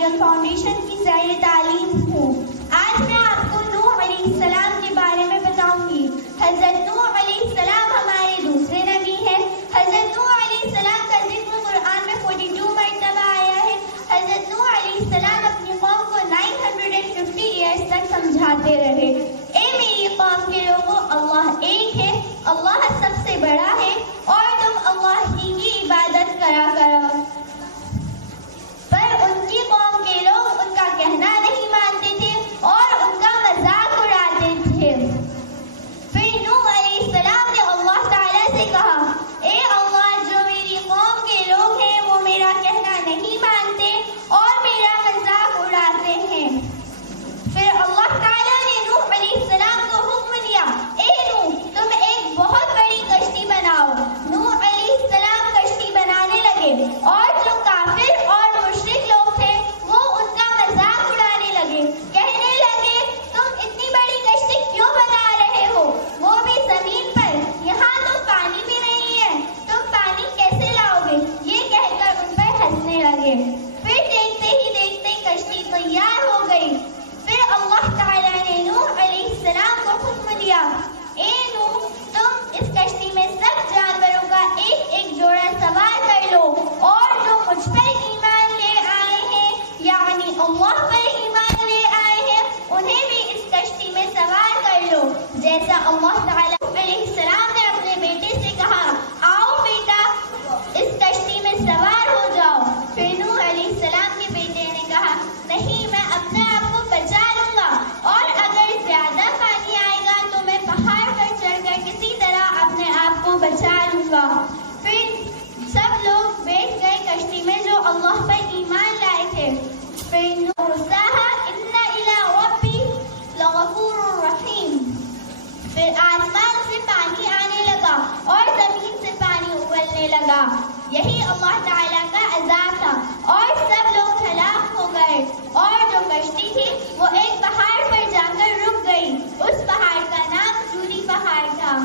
Guardian foundation کی زیر تعلیم ہوں۔ آج میں آپ کو نوح علیہ السلام کے بارے میں بتاؤں گی۔ حضرت نوح علیہ السلام ہمارے دوسرے نبی ہیں۔ حضرت نوح علیہ السلام کا ذکر قرآن میں 42 مرتبہ آیا ہے۔ حضرت نوح علیہ السلام اپنی قوم کو 950 ایئرس تک سمجھاتے رہے، اے میری قوم کے لوگوں، اللہ ایک ہے، اللہ سب سے بڑا ہے اور تم اللہ ہی کی عبادت کرا کرو۔ پر ان کی قوم کے لوگ ان کا کہنا نہیں مانتے تھے اور ان کا مذاق اڑاتے تھے۔ پھر نوح علیہ السلام نے اللہ تعالیٰ سے کہا، اے اللہ، جو میری قوم کے لوگ ہیں وہ میرا کہنا نہیں مانتے اور میرا مذاق اڑاتے ہیں۔ پھر اللہ تعالیٰ نے نوح علیہ السلام کو حکم دیا، اے نوح، تم ایک بہت بڑی کشتی بناؤ۔ نوح علیہ السلام کشتی بنانے لگے اور جو کافر اور مشرک لوگ تھے وہ ان کا مذاق اڑانے لگے، کہنے لگے، تم اتنی بڑی کشتی کیوں بنا رہے ہو، وہ بھی زمین پر، یہاں تو پانی بھی نہیں ہے، تم پانی کیسے لاؤ گے، یہ کہہ کر ان پر ہنسنے لگے۔ پھر دیکھتے ہی دیکھتے کشتی تیار ہو گئی۔ پھر اللہ تعالیٰ نے نوح علیہ السلام کو حکم دیا، اے نوح، تم اس کشتی میں سب جانوروں کا ایک ایک جوڑا سوار کر لو اور جو مجھ پر ایمان لے آئے ہیں یعنی اللہ پر ایمان لے آئے ہیں انہیں بھی اس کشتی میں سوار کر لو، جیسا اللہ تعالیٰ علیہ السلام نے اپنے بیٹے سے کہا، آؤ بیٹا اس کشتی میں سوار ہو جاؤ۔ پھر نوح علیہ السلام کے بیٹے نے کہا، نہیں، میں اپنے آپ کو بچا لوں گا اور اگر زیادہ پانی آئے گا تو میں پہاڑ پر چڑھ کر کسی طرح اپنے آپ کو بچا لوں گا۔ پھر سب لوگ بیٹھ گئے کشتی میں جو اللہ پر ایمان لائے تھے۔ پھر مرساہا ان الی ربی لغفور رحیم، پھر آسمان سے پانی آنے لگا اور زمین سے پانی ابلنے لگا، یہی اللہ تعالیٰ کا عذاب تھا اور سب لوگ ہلاک ہو گئے اور جو کشتی تھی وہ ایک پہاڑ پر جا کر رک گئی، اس پہاڑ کا نام جودی پہاڑ تھا۔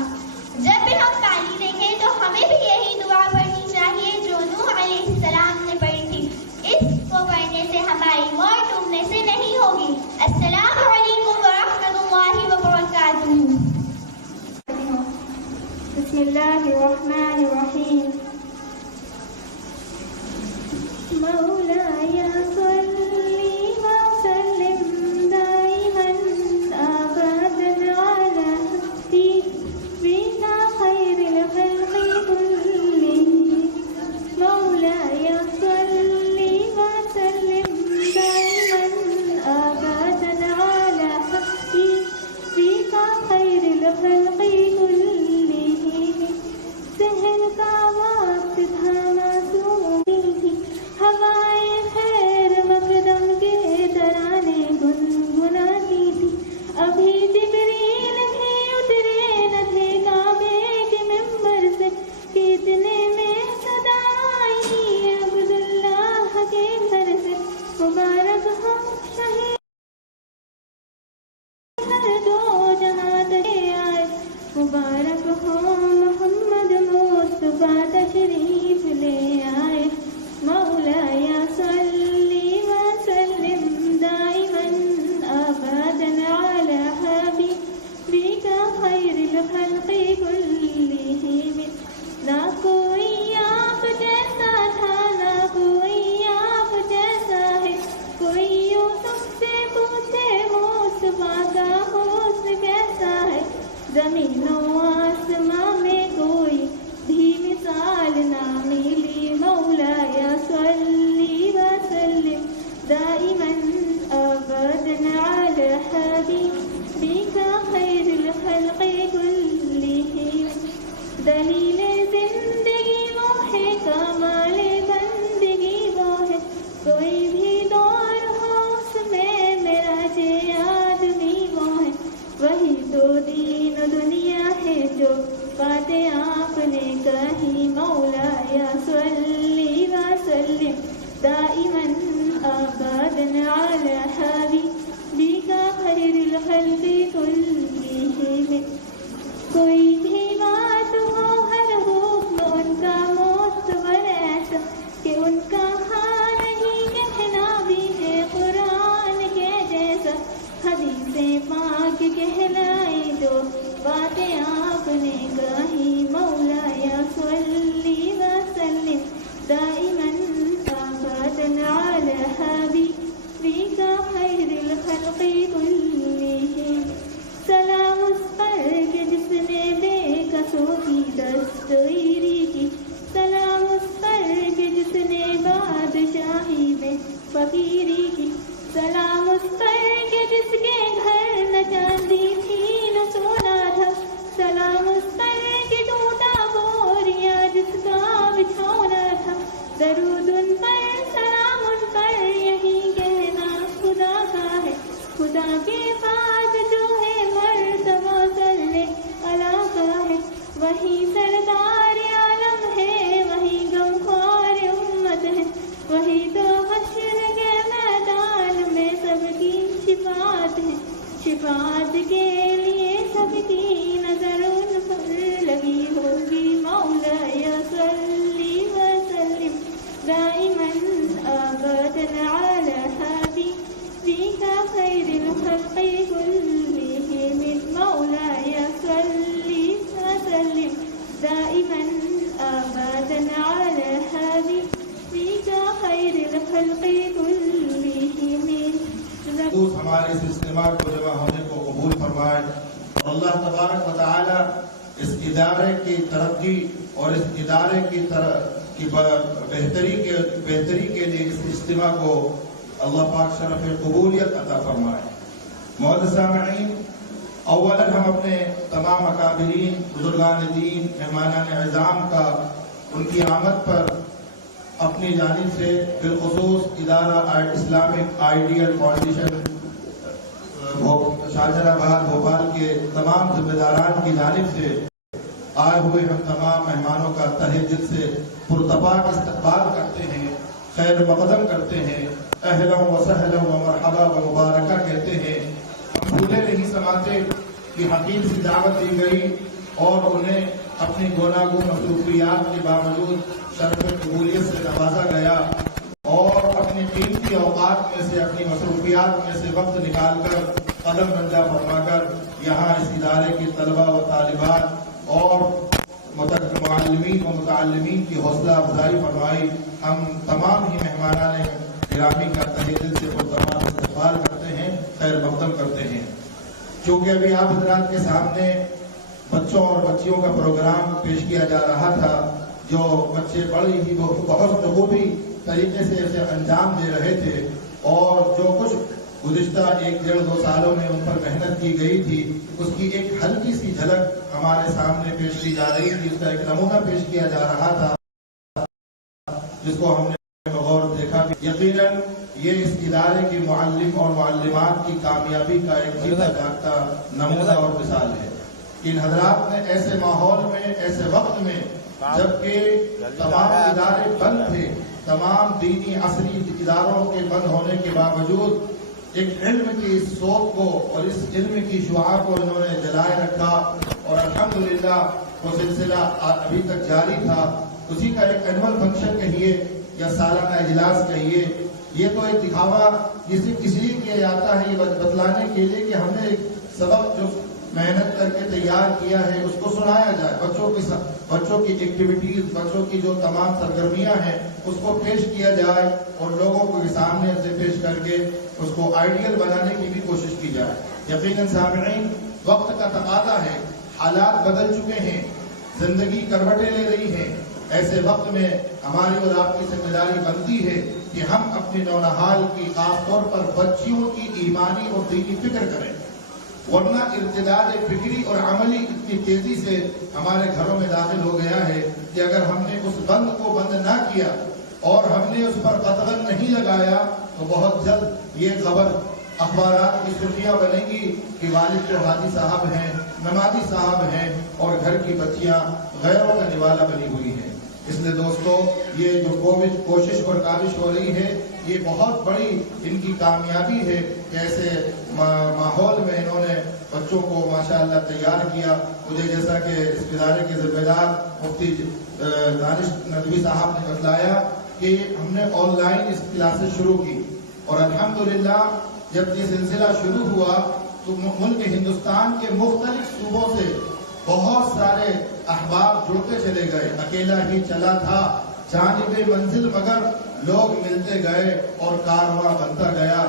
جب بھی ہم پانی دیکھیں تو ہمیں بھی یہی دعا پڑھنی چاہیے جو نوح علیہ السلام نے پڑھی تھی، اس کو پڑھنے سے ہماری موت ڈوبنے سے نہیں ہوگی۔ السلام علیکم ورحمۃ اللہ وبرکاتہ۔ بسم اللہ الرحمن الرحیم۔ مولاي صل وسلم دائما ابدا على حبيبك خير الخلق كلهم، مولاي صل وسلم دائما ابدا على حبيبك خير الخلق كلهم، سحر کا وقت تھا معصوم تھی، ہوائے خیر مقدم کے ترانے گنگناتی تھی، ابھی جبریل بھی اترے نہ تھے کعبے کے ممبر سے، کتنے میں صدا آئی عبداللہ کے گھر سے، مبارک ہو شہید ہر دو جہاں تجھے آئے، مبارک ہو محمد مصطفیٰ تشریف لے آئے، مولاي صل وسلم دائما ابدا على حبيبك خير الخلق كلهم، نہ کوئی آپ جیسا تھا نہ کوئی آپ جیسا ہے، کوئی یوسف سے پوچھے مصطفیٰ کا حسن کیسا ہے، زمین و آسمان میں کوئی بھی مثال نہ ملی، مولاي صل وسلم دائما ابدا على حبيبك خير الخلق كلهم، دلیل زندگی وہ ہے، کمال بندگی وہ ہے، کوئی بھی دور ہو اس میں معراج آدمی وہ ہے، وہی تو دین و دنیا ہے جو باتیں آپ نے کہی، مولاي صل وسلم دائما ابدا على حبيبك خير الخلق كلهم، کوئی بھی بات ہو ہر حکم ان کا معتبر ایسا کہ ان کا ہاں نہیں کہنا بھی ہے شیری کی. سلام اس پر کہ جس کے گھر نہ چاندی تھی نہ سونا تھا. سلام اس پر کہ ٹوٹا بوریا جس کا بچھونا تھا. درود ان پر سلام ان پر یہی کہنا خدا کا ہے. خدا کے بعد جو ہے مرتبہ صلی اللہ کا ہے. وہی سردار عالم ہے وہی غمخوار امت ہے. وہی تو حشر کے میدان میں سب کی شفاعت ہے. شفاعت کے لیے سب کی نظر ان پر لگی ہوگی. مولایا صلی وسلم دائما ابدا علی حبیبک خیر الخلق كلهم. مولایا صلی وسلم دائما ابدا علی حبیبک خیر الخلق كلهم. ہمارے اس اجتماع کو جمع ہونے کو قبول فرمائے اور اللہ تبارک و تعالی اس ادارے کی ترقی اور اس ادارے کی بہتری کے لیے اس اجتماع کو اللہ پاک شرف قبولیت عطا فرمائے. معزز سامعین، اولا ہم اپنے تمام اکابرین، بزرگان دین، مہمانان اعظام کا ان کی آمد پر اپنی جانب سے بالخصوص ادارہ اسلامک آئیڈیل فاؤنڈیشن شاہجہاں آباد بھوپال کے تمام ذمہ داران کی جانب سے آئے ہوئے ہم تمام مہمانوں کا تہہ دل سے پرتپاک استقبال کرتے ہیں، خیر مقدم کرتے ہیں، اہلا و سہلا و مرحبا و مبارکہ کہتے ہیں. ہم بھولے نہیں سماتے کہ حقیق سے دعوت دی گئی اور انہیں اپنی گوناگون مصروفیات کے باوجود شرف قبولیت سے نوازا گیا اور اپنی قیمتی اوقات میں سے، اپنی مصروفیات میں سے وقت نکال کر قدم رنجہ فرما کر یہاں اس ادارے کے طلبہ و طالبات اور معلمین و متعلمین کی حوصلہ افزائی فرمائی. ہم تمام ہی مہمانان گرامی کا تہہ دل سے پرتپاک استقبال کرتے ہیں، خیر مقدم کرتے ہیں. چونکہ ابھی آپ حضرات کے سامنے بچوں اور بچیوں کا پروگرام پیش کیا جا رہا تھا، جو بچے بڑی ہی بہت بخوبی طریقے سے اسے انجام دے رہے تھے اور جو کچھ گزشتہ 1-1.5-2 سالوں میں ان پر محنت کی گئی تھی اس کی ایک ہلکی سی جھلک ہمارے سامنے پیش کی جا رہی تھی. اس کا ایک نمونہ پیش کیا جا رہا تھا جس کو ہم نے بغور دیکھا. یقیناً یہ اس ادارے کے معلم اور معلمات کی کامیابی کا ایک جیتا جاگتا نمونہ اور مثال ہے. ان حضرات نے ایسے ماحول میں، ایسے وقت میں جبکہ تمام ادارے بند تھے، تمام دینی عصری اداروں کے بند ہونے کے باوجود ایک علم کی سوچ کو اور اس علم کی شعاع کو انہوں نے جلائے رکھا اور الحمدللہ وہ سلسلہ ابھی تک جاری تھا. اسی کا ایک اینول فنکشن کہیے یا سالانہ اجلاس کہیے، یہ تو ایک دکھاوا یہ صرف اس لیے کیا جاتا ہے، یہ بتلانے کے لیے کہ ہم نے ایک سبق جو محنت کر کے تیار کیا ہے اس کو سنایا جائے. بچوں کی ایکٹیویٹیز، بچوں کی جو تمام سرگرمیاں ہیں اس کو پیش کیا جائے اور لوگوں کو سامنے سے پیش کر کے اس کو آئیڈیل بنانے کی بھی کوشش کی جائے. یقیناً سامعین، وقت کا تقاضا ہے، حالات بدل چکے ہیں، زندگی کروٹیں لے رہی ہیں. ایسے وقت میں ہماری اور آپ کی ذمہ داری بنتی ہے کہ ہم اپنی نونہال کی خاص طور پر بچیوں کی ایمانی اور دینی فکر کریں، ورنہ ارتداد فکری اور عملی اتنی تیزی سے ہمارے گھروں میں داخل ہو گیا ہے کہ اگر ہم نے اس بند کو بند نہ کیا اور ہم نے اس پر قدغن نہیں لگایا تو بہت جلد یہ خبر اخبارات کی سرخیاں بنے گی کہ والد تو حاجی صاحب ہیں، نمازی صاحب ہیں اور گھر کی بچیاں غیروں کا نوالا بنی ہوئی ہیں. اس لیے دوستو، یہ جو کوشش اور کاوش ہو رہی ہے یہ بہت بڑی ان کی کامیابی ہے کہ ایسے ماحول میں انہوں نے بچوں کو ماشاءاللہ تیار کیا. مجھے جیسا کہ اس ادارے کے ذمہ دار مفتی دانش ندوی صاحب نے بتلایا کہ ہم نے آن لائن اس کلاسز شروع کی اور الحمدللہ جب یہ سلسلہ شروع ہوا تو ملک ہندوستان کے مختلف صوبوں سے بہت سارے احباب جڑتے چلے گئے. اکیلا ہی چلا تھا جانب منزل مگر لوگ ملتے گئے اور کارواں بنتا گیا.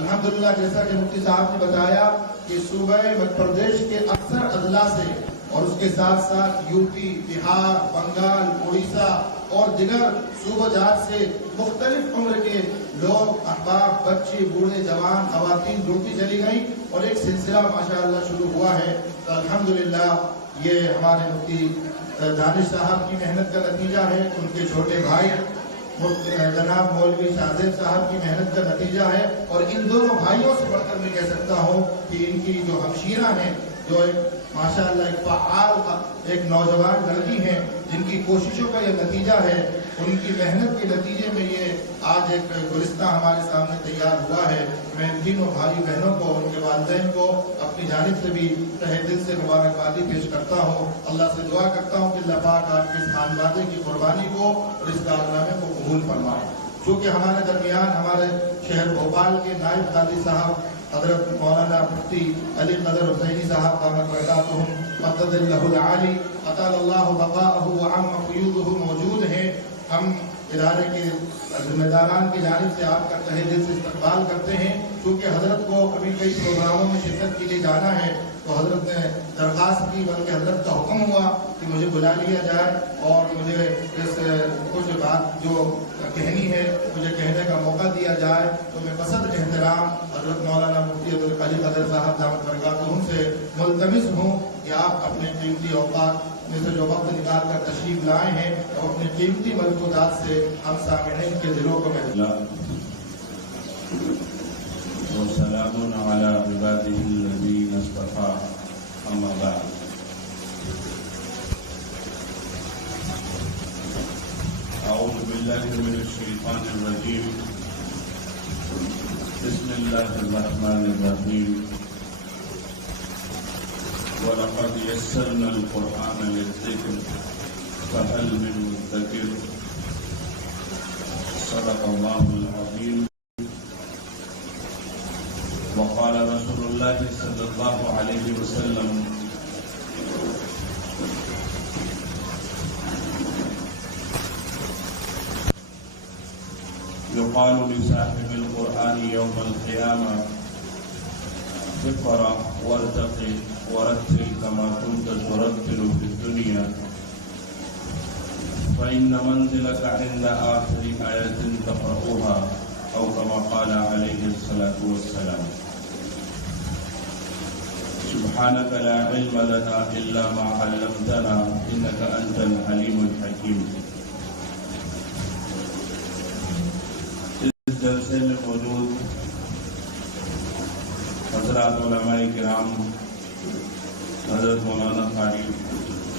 الحمدللہ جیسا کہ مفتی صاحب نے بتایا کہ صوبہ مدھیہ پردیش کے اکثر اضلاع سے اور اس کے ساتھ ساتھ یوپی، بہار، بنگال، اڑیسہ اور دیگر صوبہ جات سے مختلف عمر کے لوگ، احباب، بچے، بوڑھے، جوان، خواتین جڑتی چلی گئیں اور ایک سلسلہ ماشاءاللہ شروع ہوا ہے. تو الحمدللہ یہ ہمارے مفتی دانش صاحب کی محنت کا نتیجہ ہے، ان کے چھوٹے بھائی جناب مولوی شاہزیب صاحب کی محنت کا نتیجہ ہے. اور ان دونوں بھائیوں سے بڑھ کر میں کہہ سکتا ہوں کہ ان کی جو ہمشیرہ ہیں، جو ایک ماشاءاللہ ایک فعال ایک نوجوان لڑکی ہیں، جن کی کوششوں کا یہ نتیجہ ہے، ان کی محنت کے نتیجے میں یہ آج ایک گلستہ ہمارے سامنے تیار ہوا ہے. میں ان تینوں بھائی بہنوں کو، ان کے والدین کو اپنی جانب سے بھی تہہ دل سے مبارکبادی پیش کرتا ہوں. اللہ سے دعا کرتا ہوں کہ اللہ پاک آپ کے اس خانوادے کی قربانی کو اور اس کارنامے کو قبول فرمائے. چونکہ ہمارے درمیان ہمارے شہر بھوپال کے نائب قاضی صاحب حضرت مولانا مفتی علی قدر حسینی صاحب دامت برکاتہم مدد اللہ العالی اطال اللہ بقاءہ وعم فیوضہ موجود ہیں. ہم ادارے کے ذمہ داران کی جانب سے آپ کا تہہ دل سے استقبال کرتے ہیں. چونکہ حضرت کو ابھی کئی پروگراموں میں شرکت کے لیے جانا ہے، تو حضرت نے درخواست کی، بلکہ حضرت کا حکم ہوا کہ مجھے بلا لیا جائے اور مجھے اس کچھ بات جو کہنی ہے مجھے کہنے کا موقع دیا جائے. تو میں بصدر احترام حضرت مولانا مفتی علی قدر صاحب دامت برکاتہم سے ملتمس ہوں کہ آپ اپنے قیمتی اوقات میں سے جو وقت نکال کر تشریف لائے ہیں اور اپنے قیمتی ملفوظات سے ہم سامعین کے دلوں کو وسلام على عباده الذين اصطفى أما بعد. أعوذ بالله من الشيطان الرجيم. بسم الله الرحمن الرحيم. ولقد يسرنا القرآن للذكر فهل من مدكر. صدق الله العظيم. وقال رسول الله صلى الله عليه وسلم يقال لصاحب القرآن يوم القيامة اقرأ وارتقي ورتل كما كنت ترتل في الدنيا فإن منزلك عند آخر آية تقرأها أو كما قال عليه الصلاة والسلام. سبحانك لا علم لنا إلا ما علمتنا إنك أنت العليم الحكيم. اس جلسے میں موجود حضرات علماء کرام، حضرت مولانا قاری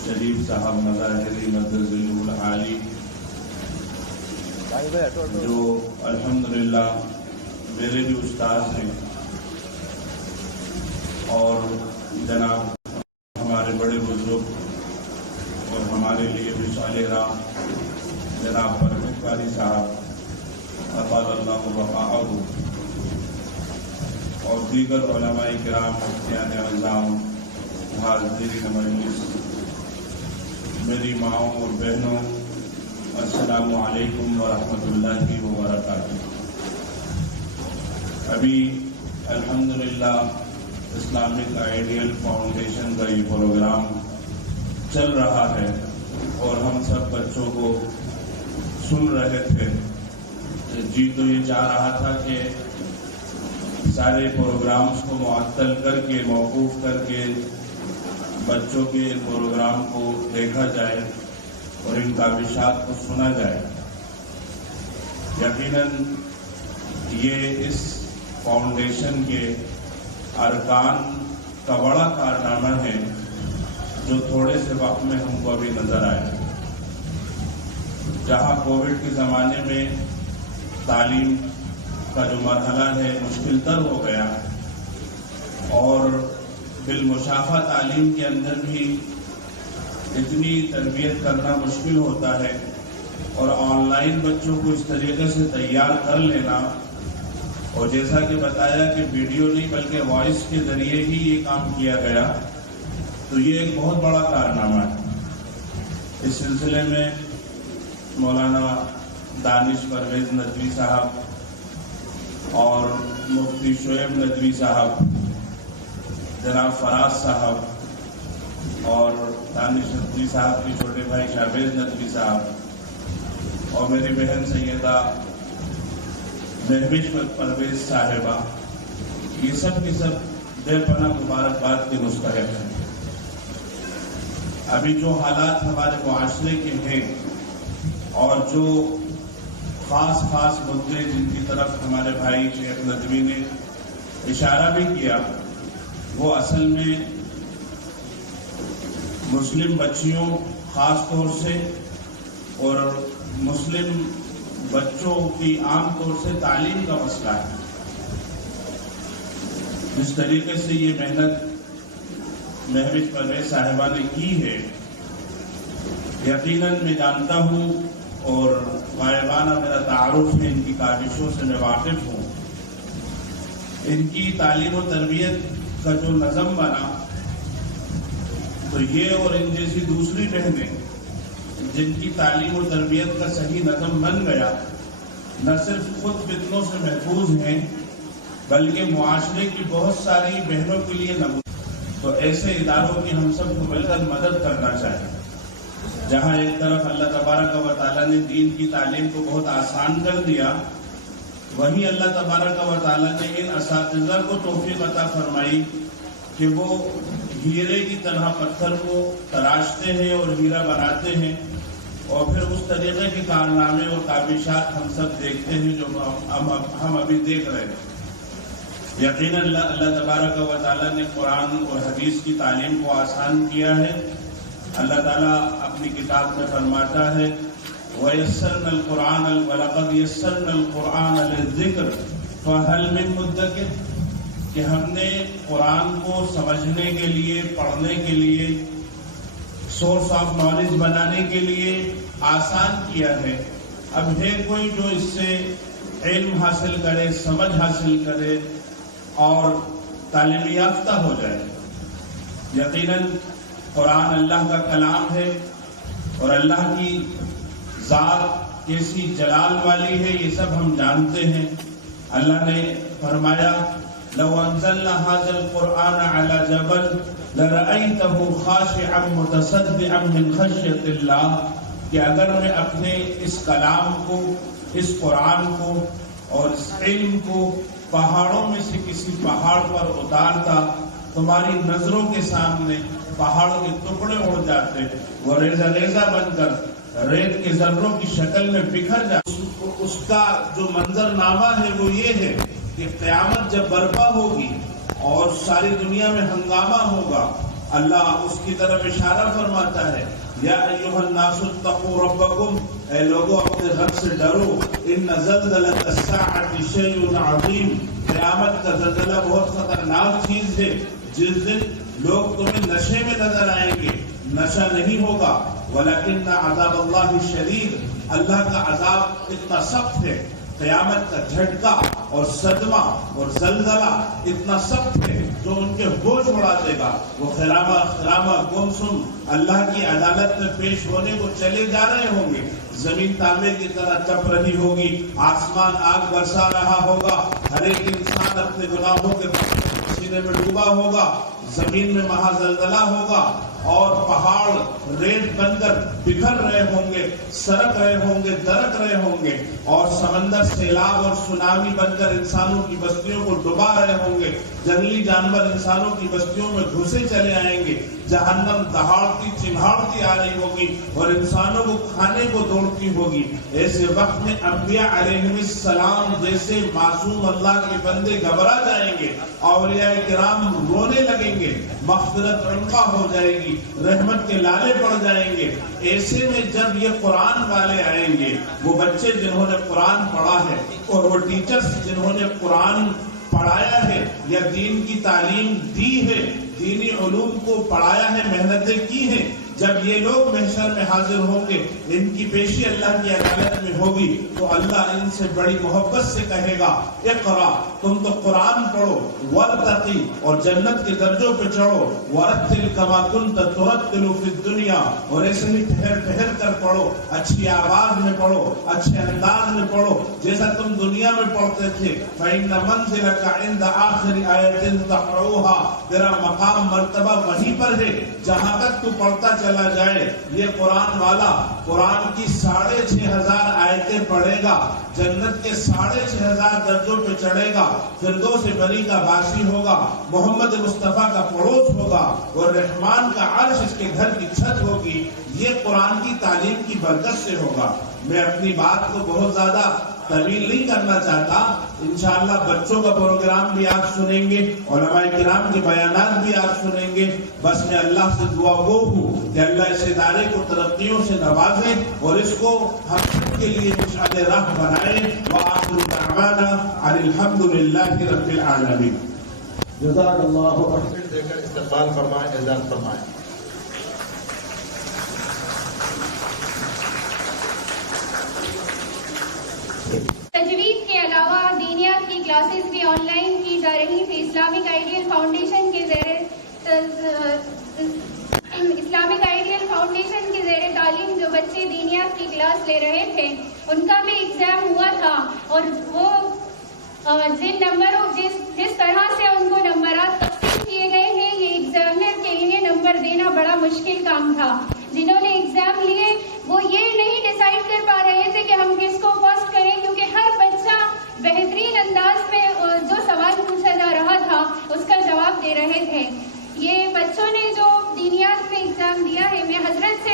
شریف صاحب مظاہری مدد العالی، جو الحمدللہ میرے بھی استاد ہیں، اور جناب ہمارے بڑے بزرگ اور ہمارے لیے مثال راہ جناب پرویز قاری صاحب اطال اللہ بقاءہ، اور دیگر علماء کرام، مفتیان اعظام، حاضرین مجلس، میری ماؤں اور بہنوں، السلام علیکم ورحمۃ اللہ وبرکاتہ. ابھی الحمدللہ اسلامک آئیڈیل فاؤنڈیشن کا یہ پروگرام چل رہا ہے اور ہم سب بچوں کو سن رہے تھے. جی تو یہ چاہ رہا تھا کہ سارے پروگرامز کو معطل کر کے، موقوف کر کے بچوں کے پروگرام کو دیکھا جائے اور ان کاوشات کو سنا جائے. یقیناً یہ اس فاؤنڈیشن کے ارکان کا بڑا کارنامہ ہے جو تھوڑے سے وقت میں ہم کو ابھی نظر آئے. جہاں کووڈ کے زمانے میں تعلیم کا جو مرحلہ ہے مشکل تر ہو گیا اور بالمشافہ تعلیم کے اندر بھی اتنی تربیت کرنا مشکل ہوتا ہے، اور آن لائن بچوں کو اس طریقے سے تیار کر لینا، اور جیسا کہ بتایا کہ ویڈیو نہیں بلکہ وائس کے ذریعے ہی یہ کام کیا گیا، تو یہ ایک بہت بڑا کارنامہ ہے. اس سلسلے میں مولانا دانش پرویز ندوی صاحب اور مفتی شعیب ندوی صاحب، جناب فراز صاحب، اور دانش نقوی صاحب کے چھوٹے بھائی شاہبیز نقوی صاحب اور میری بہن سیدہ مہوش پرویز صاحبہ، یہ سب کے سب بے پناہ مبارکباد کے مستحق ہیں۔ ابھی جو حالات ہمارے معاشرے کے ہیں اور جو خاص مدعے جن کی طرف ہمارے بھائی شیخ ندوی نے اشارہ بھی کیا، وہ اصل میں مسلم بچیوں خاص طور سے اور مسلم بچوں کی عام طور سے تعلیم کا مسئلہ ہے۔ جس طریقے سے یہ محنت مہوش پرویز صاحبہ نے کی ہے، یقیناً میں جانتا ہوں اور غائبانہ میرا تعارف ہے، ان کی کاوشوں سے میں واقف ہوں۔ ان کی تعلیم و تربیت کا جو نظم بنا، تو یہ اور ان جیسی دوسری بہنیں جن کی تعلیم و تربیت کا صحیح نظم بن گیا، نہ صرف خود فتنوں سے محفوظ ہیں بلکہ معاشرے کی بہت ساری بہنوں کے لیے نمونہ۔ تو ایسے اداروں کی ہم سب کو مل کر مدد کرنا چاہیے۔ جہاں ایک طرف اللہ تبارک و تعالیٰ نے دین کی تعلیم کو بہت آسان کر دیا، وہیں اللہ تبارک و تعالیٰ نے ان اساتذہ کو توفیق عطا فرمائی کہ وہ ہیرے کی طرح پتھر کو تراشتے ہیں اور ہیرا بناتے ہیں، اور پھر اس طریقے کے کارنامے اور کاوشات ہم سب دیکھتے ہیں جو ہم ابھی دیکھ رہے ہیں۔ یقیناً اللہ تبارک و تعالیٰ نے قرآن اور حدیث کی تعلیم کو آسان کیا ہے۔ اللہ تعالیٰ اپنی کتاب میں فرماتا ہے وَيَسَّرْنَا الْقُرْآنَ وَلَقَدْ يَسَّرْنَا الْقُرْآنَ لِلذِّكْرِ فَهَلْ مِن مُدَّكِرٍ، کہ ہم نے قرآن کو سمجھنے کے لیے، پڑھنے کے لیے، سورس آف نالج بنانے کے لیے آسان کیا ہے۔ اب ہے کوئی جو اس سے علم حاصل کرے، سمجھ حاصل کرے اور تعلیم یافتہ ہو جائے؟ یقیناً قرآن اللہ کا کلام ہے اور اللہ کی ذات کیسی جلال والی ہے، یہ سب ہم جانتے ہیں۔ اللہ نے فرمایا لو انزلنا هذا القرآن على جبل لرأيته خاشعا متصدعا من خشية الله، کہ اگر میں اپنے اس کلام کو، اس قرآن کو اور اس علم کو پہاڑوں میں سے کسی پہاڑ پر اتارتا، تمہاری نظروں کے سامنے پہاڑ کے ٹکڑے اڑ جاتے، وہ ریزہ ریزہ بن کر ریت کے ذروں کی شکل میں بکھر جاتے۔ اس کا جو منظرنامہ ہے وہ یہ ہے کہ قیامت جب برپا ہوگی اور ساری دنیا میں ہنگامہ ہوگا، اللہ اس کی طرف اشارہ فرماتا ہے یا ایھا الناس اتقوا ربکم، اے لوگوں اپنے رب سے ڈرو، ان زلزلۃ الساعۃ شیء عظیم، قیامت کا زلزلہ بہت خطرناک چیز ہے۔ جس دن لوگ تمہیں نشے میں نظر آئیں گے، نشہ نہیں ہوگا، ولیکن عذاب اللہ شدید، اللہ کا عذاب اتنا سخت ہے، قیامت کا جھٹکا اور صدمہ اور زلزلہ اتنا سخت ہے جو ان کے ہوش اڑا دے گا۔ وہ خرامہ گمسم اللہ کی عدالت میں پیش ہونے کو چلے جا رہے ہوں گے، زمین تانبے کی طرح تپ رہی ہوگی، آسمان آگ برسا رہا ہوگا، ہر ایک انسان اپنے گناہوں کے پسینے میں ڈوبا ہوگا، زمین میں مہا زلزلہ ہوگا اور پہاڑ ریت بن کر بکھر رہے ہوں گے، سرک رہے ہوں گے، درک رہے ہوں گے، اور سمندر سیلاب اور سونامی بن کر انسانوں کی بستیوں کو ڈبا رہے ہوں گے، جنگلی جانور انسانوں کی بستیوں میں گھسے چلے آئیں گے، جہنم دہاڑتی چنگھاڑتی آ رہی ہوگی اور انسانوں کو کھانے کو دوڑتی ہوگی۔ ایسے وقت میں انبیاء علیہ السلام جیسے معصوم اللہ کے بندے گھبرا جائیں گے، اولیاء کرام رونے لگیں گے، مغفرت عنقا ہو جائے گی، رحمت کے لالے پڑ جائیں گے۔ ایسے میں جب یہ قرآن والے آئیں گے، وہ بچے جنہوں نے قرآن پڑھا ہے اور وہ ٹیچرز جنہوں نے قرآن پڑھایا ہے یا دین کی تعلیم دی ہے، دینی علوم کو پڑھایا ہے، محنتیں کی ہیں، جب یہ لوگ محشر میں حاضر ہوں گے، ان کی پیشی اللہ کی عدالت میں ہوگی، تو اللہ ان سے بڑی محبت سے کہے گا اقرا، تم تو قرآن پڑھو، ورتقی، اور جنت کے درجوں پہ چڑھو، ورتل کما کنت ترتل فی الدنیا، اور ایسے ہی ٹھہر ٹھہر کر پڑھو، اچھی آواز میں پڑھو، اچھے انداز میں پڑھو جیسا تم دنیا میں پڑھتے تھے۔ فإن منزلک عند آخر آیت تقرؤها، تیرا مقام مرتبہ وہیں پر ہے جہاں تک تو پڑھتا چلا جائے۔ یہ قرآن والا قرآن کی 6500 آیتیں پڑھے گا، جنت کے 6500 درجوں پہ چڑھے گا، فردوس بری کا باسی ہوگا، محمد مصطفیٰ کا پڑوس ہوگا، اور رحمان کا عرش اس کے گھر کی چھت ہوگی۔ یہ قرآن کی تعلیم کی برکت سے ہوگا۔ میں اپنی بات کو بہت زیادہ طویل نہیں کرنا چاہتا، انشاءاللہ بچوں کا پروگرام بھی آپ سنیں گے، علماء کرام کے بیانات بھی آپ سنیں گے۔ بس میں اللہ سے دعا گو ہوں کہ اللہ اس ادارے کو ترقیوں سے نوازے اور اس کو ہم سب کے لیے مشعل راہ بنائے۔ وآخر دعوانا ان الحمدللہ رب العالمین۔ جزاک اللہ خیر، دے کر استقبال فرمائیں، اعزاز فرمائیں۔ تجوید کے علاوہ دینیات کی کلاسز بھی آن لائن کی جا رہی تھی۔ اسلامک آئیڈیل فاؤنڈیشن کے زیر تعلیم جو بچے دینیات کی کلاس لے رہے تھے، ان کا بھی ایگزام ہوا تھا، اور وہ جس طرح سے ان کو نمبرات تقسیم کیے گئے ہیں، یہ ایگزامر کے لیے نمبر دینا بڑا مشکل کام تھا۔ جنہوں نے ایگزام لیے وہ یہ نہیں ڈیسائیڈ کر پا رہے تھے کہ ہم کس کو فرسٹ کریں، کیونکہ ہر بچہ بہترین انداز میں جو سوال پوچھا جا رہا تھا اس کا جواب دے رہے تھے۔ یہ بچوں نے جو دینیات میں ایگزام دیا ہے، میں حضرت سے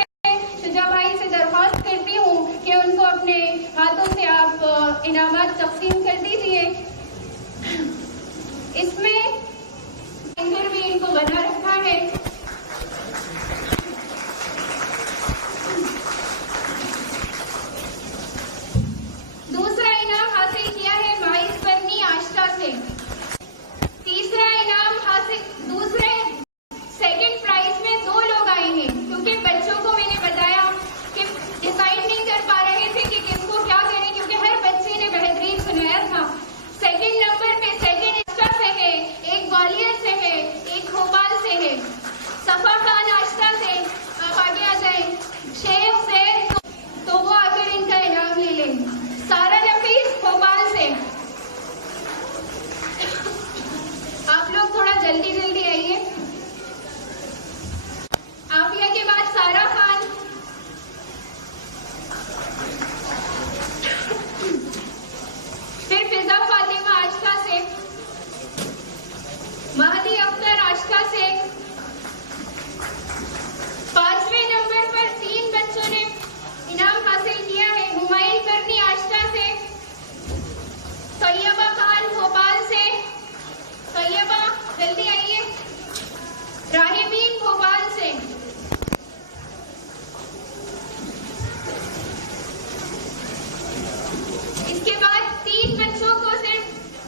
شجاع بھائی سے درخواست کرتی ہوں کہ ان کو اپنے ہاتھوں سے آپ انعامات تقسیم کر دیجیے۔ اس میں اینکر بھی ان کو بنا رکھا ہے۔ دوسرا انعام حاصل کیا ہے مائز برنی آشتا سے۔ تیسرا انعام حاصل سیکنڈ پرائز میں 2 لوگ آئے ہیں، کیونکہ بچوں کو میں نے بتایا کہ ڈیسائیڈ نہیں کر پا رہے تھے کہ کس کو کیا کریں، کیونکہ ہر بچے نے بہترین سنایا تھا۔ سیکنڈ نمبر پہ سیکنڈ آشتا سے ہے، ایک گوالیئر سے ہے، ایک بھوپال سے ہے۔ صفا خان آشتا سے، آپ آگے آ جائیں۔ شیخ زید تو وہ آ کر ان کا انعام لے لیں۔ سارا نفیس بھوپال سے۔ آپ لوگ تھوڑا جلدی جلدی آئیے۔ عافیہ کے بعد سارا خان، پھر فضا فاطمہ آشتا سے، مہدی اختر آشتا سے۔ 5ویں نمبر پر 3 بچوں نے انعام حاصل کیا ہے، ہمایل کرنی آشتا سے، طیبہ خان بھوپال سے۔ طیبہ جلدی آئیے۔ راہبین بھوپال سے۔ اس کے بعد 3 بچوں کو صرف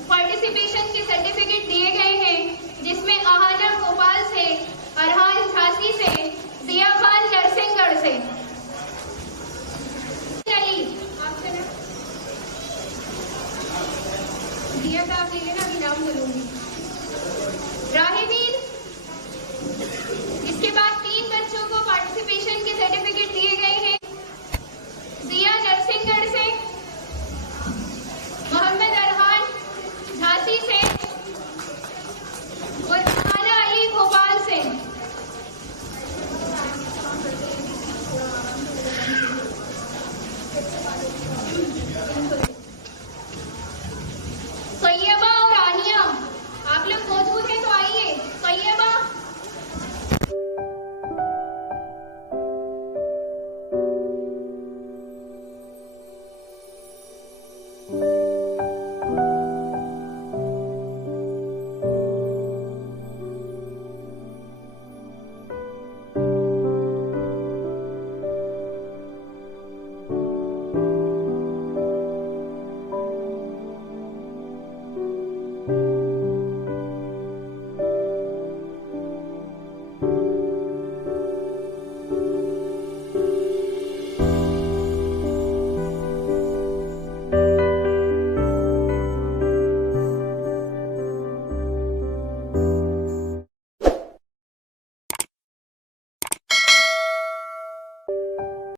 پارٹیسپیشن کے سرٹیفکیٹ دیے گئے ہیں، جس میں آہانہ بھوپال سے، ارحان جھانسی سے، ضیا خان نرسنگ گڑھ سے۔ ضیا کا آپ لے لینا، ابھی نام بولوں گی۔ راہبین